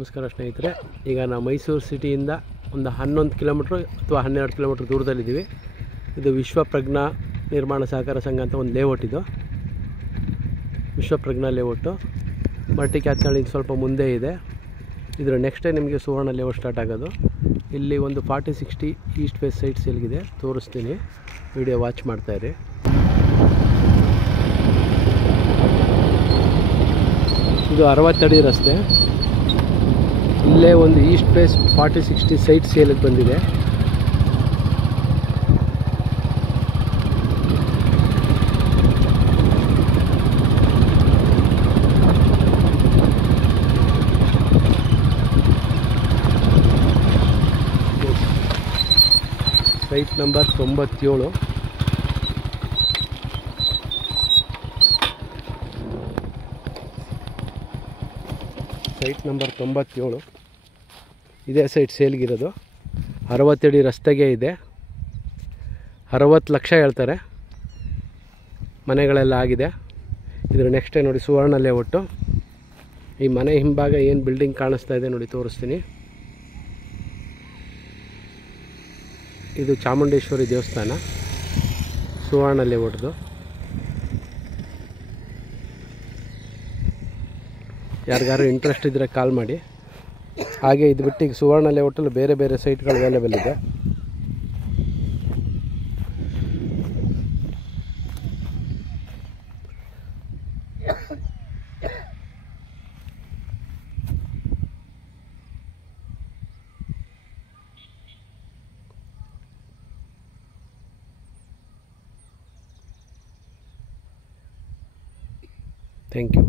ನಮಸ್ಕಾರ ಸ್ನೇಹಿತರೆ. ಈಗ ನಾವು ಮೈಸೂರು ಸಿಟಿಯಿಂದ ಒಂದು 11 ಕಿಲೋಮೀಟ್ರ್ ಅಥವಾ 12 ಕಿಲೋಮೀಟ್ರ್ ದೂರದಲ್ಲಿದ್ದೀವಿ. ಇದು ವಿಶ್ವಪ್ರಜ್ಞಾ ನಿರ್ಮಾಣ ಸಹಕಾರ ಸಂಘ ಅಂತ ಒಂದು ಲೇಔಟ್. ಇದು ವಿಶ್ವಪ್ರಜ್ಞಾ ಲೇಔಟು ಮಲ್ಟಿ ಕ್ಯಾತ್ನಳ್ಳಿಂದ ಸ್ವಲ್ಪ ಮುಂದೆ ಇದೆ. ಇದರ ನೆಕ್ಸ್ಟೇ ನಿಮಗೆ ಸುವರ್ಣ ಲೇಔಟ್ ಸ್ಟಾರ್ಟ್ ಆಗೋದು. ಇಲ್ಲಿ ಒಂದು 40-60 ಈಸ್ಟ್ ವೆಸ್ಟ್ ಸೈಡ್ ಸೇಲ್ಗಿದೆ, ತೋರಿಸ್ತೀನಿ. ವಿಡಿಯೋ ವಾಚ್ ಮಾಡ್ತಾಯಿರಿ. ಇದು 60 ಅಡಿ ರಸ್ತೆ. ಇಲ್ಲೇ ಒಂದು ಈಸ್ಟ್ ಫೇಸ್ 40-60 ಸೈಟ್ ಸೇಲಿಗೆ ಬಂದಿದೆ. Site number 97. ಸೈಟ್ ನಂಬರ್ 97 ಇದೇ ಸೈಟ್ ಸೇಲ್ಗಿರೋದು. 60 ಅಡಿ ರಸ್ತೆಗೆ ಇದೆ. 60 ಲಕ್ಷ ಹೇಳ್ತಾರೆ. ಮನೆಗಳೆಲ್ಲ ಆಗಿದೆ. ಇದರ ನೆಕ್ಸ್ಟೇ ನೋಡಿ ಸುವರ್ಣ ಲೇಔಟು. ಈ ಮನೆ ಹಿಂಭಾಗ ಏನು ಬಿಲ್ಡಿಂಗ್ ಕಾಣಿಸ್ತಾ ಇದೆ ನೋಡಿ, ತೋರಿಸ್ತೀನಿ. ಇದು ಚಾಮುಂಡೇಶ್ವರಿ ದೇವಸ್ಥಾನ, ಸುವರ್ಣ ಲೇಔಟ್ದು. ಯಾರಿಗಾರು ಇಂಟ್ರೆಸ್ಟ್ ಇದ್ದರೆ ಕಾಲ್ ಮಾಡಿ. ಹಾಗೆ ಇದು ಬಿಟ್ಟು ಈಗ ಸುವರ್ಣ ಲೇಔಟಲ್ಲಿ ಬೇರೆ ಬೇರೆ ಸೈಟ್ಗಳು ಅವೈಲೇಬಲ್ ಇದೆ. Thank you.